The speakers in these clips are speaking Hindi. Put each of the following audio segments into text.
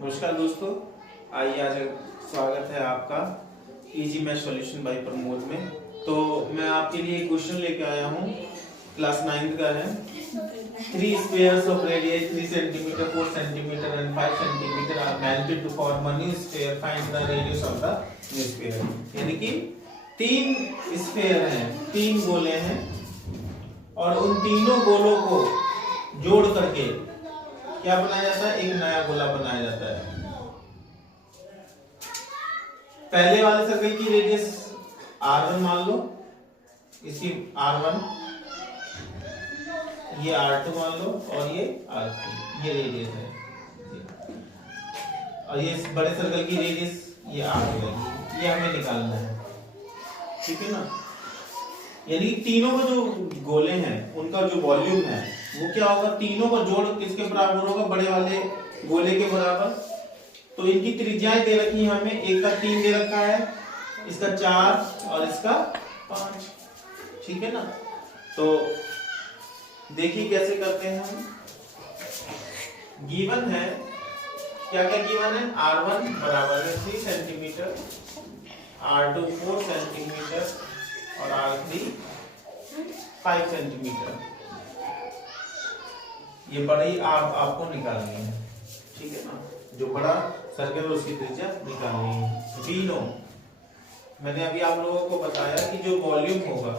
नमस्कार दोस्तों, आइए आज स्वागत है आपका easy math solution bye Pramod में। तो मैं आपके लिए एक क्वेश्चन लेके आया हूँ, क्लास 9th का है। 3 squares of radius 3 centimetre, 4 centimetre and 5 centimetre are melted to form a new sphere, find the radius of the new sphere. यानी कि 3 स्फीयर हैं, 3 गोले हैं और उन तीनों गोलों को जोड़ करके क्या बनाया जाता है, एक नया गोला बनाया जाता है। पहले वाले सर्कल की रेडियस r1 मान लो, इसकी r1, ये r2 मान लो और ये r3, ये रेडियस है। और ये बड़े सर्कल की रेडियस ये r2 है, ये हमें निकालना है, ठीक है ना। यानी तीनों का जो गोले हैं उनका जो वॉल्यूम है वो क्या होगा, तीनों का जोड़ किसके बराबर होगा, बड़े वाले गोले के बराबर। तो इनकी त्रिज्याएं दे रखी है हमें, एक का 3 दे रखा है, इसका 4 और इसका 5, ठीक है ना। तो देखिए कैसे करते हैं हम। गिवन है, क्या क्या गिवन है, r1 बराबर है 3 सेंटीमीटर, r2 4 सेंटीमीटर और r3 5 सेंटीमीटर। ये बड़ी आपको निकालनी है, ठीक है ना। जो बड़ा सर्कल है उसकी त्रिज्या निकालनी है। वी नो, मैंने अभी आप लोगों को बताया कि जो वॉल्यूम होगा,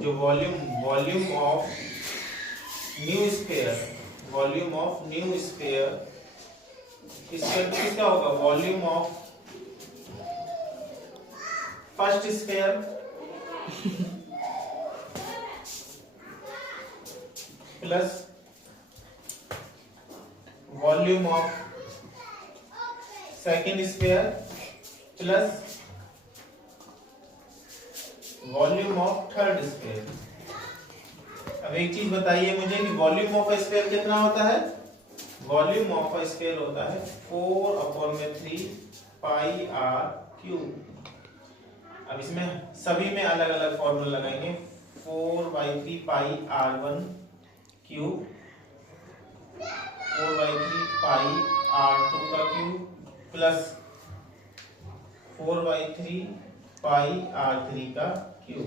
जो volume of new sphere, volume of new sphere किसका होगा, volume of first sphere plus volume of second sphere plus volume of third sphere. अब एक चीज बताइए मुझे कि वॉल्यूम ऑफ स्फीयर कितना होता है। वॉल्यूम ऑफ स्फीयर होता है 4/3 पाई r क्यूब। अब इसमें सभी में अलग अलग फॉर्मूला लगाएंगे। 4/3 पाई r1 क्यूब, 4/3 पाई r2 का क्यूब प्लस 4/3 पाई r3 का क्यूब,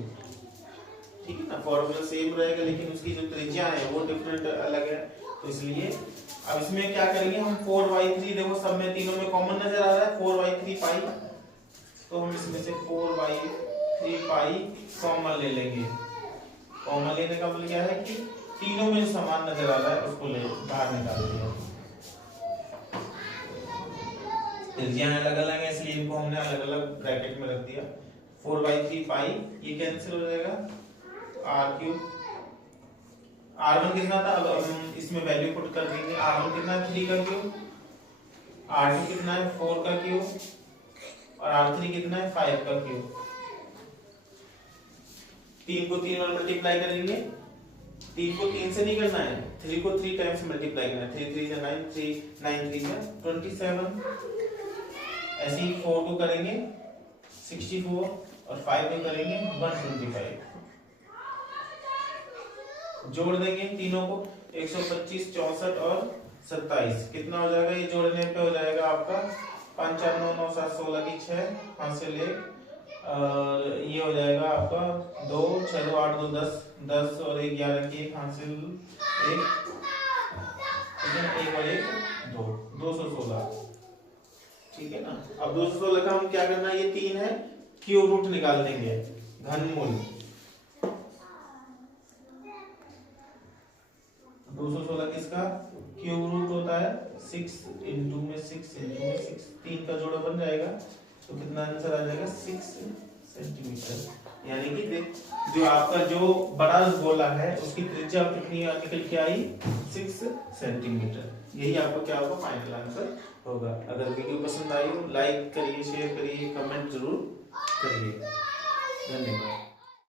ठीक है ना। फॉर्मूला सेम रहेगा लेकिन उसकी जो त्रिज्या है वो डिफरेंट अलग है, तो इसलिए अब इसमें क्या करेंगे हम 4/3, देखो सब में तीनों में कॉमन नजर आ रहा है 4/3 पाई, तो हम इसमें से 4/3 पाई कॉमन ले लेंगे। कॉमन लेने का मतलब क्या है कि तीनों में जो समान नजर आ रहा है उसको ले बाहर निकाल दिया। त्रिज्याएं अलग अलग है इसलिए इनको हमने अलग अलग ब्रैकेट में रख दिया। 4/3 पाई ये कैंसिल हो जाएगा, r क्यूब, r1 कितना था, अब हम इसमें वैल्यू पुट कर देंगे। r1 कितना है 3 का क्यूब, r2 कितना है 4 का क्यूब और r3 कितना है 5 का क्यूब। 3 को 3 और मल्टीप्लाई करेंगे, 3 को 3 से नहीं करना है, 3 को 3 टाइम्स मल्टीप्लाई करना है। 3 3 से 9, 3 9 3 से 27। ऐसे ही 4 को करेंगे 64 और 5 को करेंगे 125। जोड़ देंगे तीनों को, 125, 64 और 27 कितना हो जाएगा, ये जोड़ने पे हो जाएगा आपका 5 4 9 9 7 16 की 6 हासिल 1 और ये हो जाएगा आपका 2 6 2 8 2 10 10 और 1 11 की 1 हासिल 1, ठीक है ना। 1 और 1 2 216, ठीक है ना। अब 216 का हम क्या करना है, ये 3 है, क्यूब रूट निकाल देंगे, घनमूल। 216 किसका क्यूब रूट होता है 6 इंटू में 6 इंटू में 6, 3 का जोड़ा बन जाएगा, तो कितना आंसर आ जाएगा 6 सेंटीमीटर। यानी कि देख, जो आपका जो बड़ा गोला है उसकी त्रिज्या कितनी निकल के आई, 6 सेंटीमीटर। यही आपको क्या होगा, फाइनल आंसर होगा। अगर वीडियो पसंद आई हो लाइक करिए, शेयर करिए, कमेंट जरूर करिए। धन्यवाद।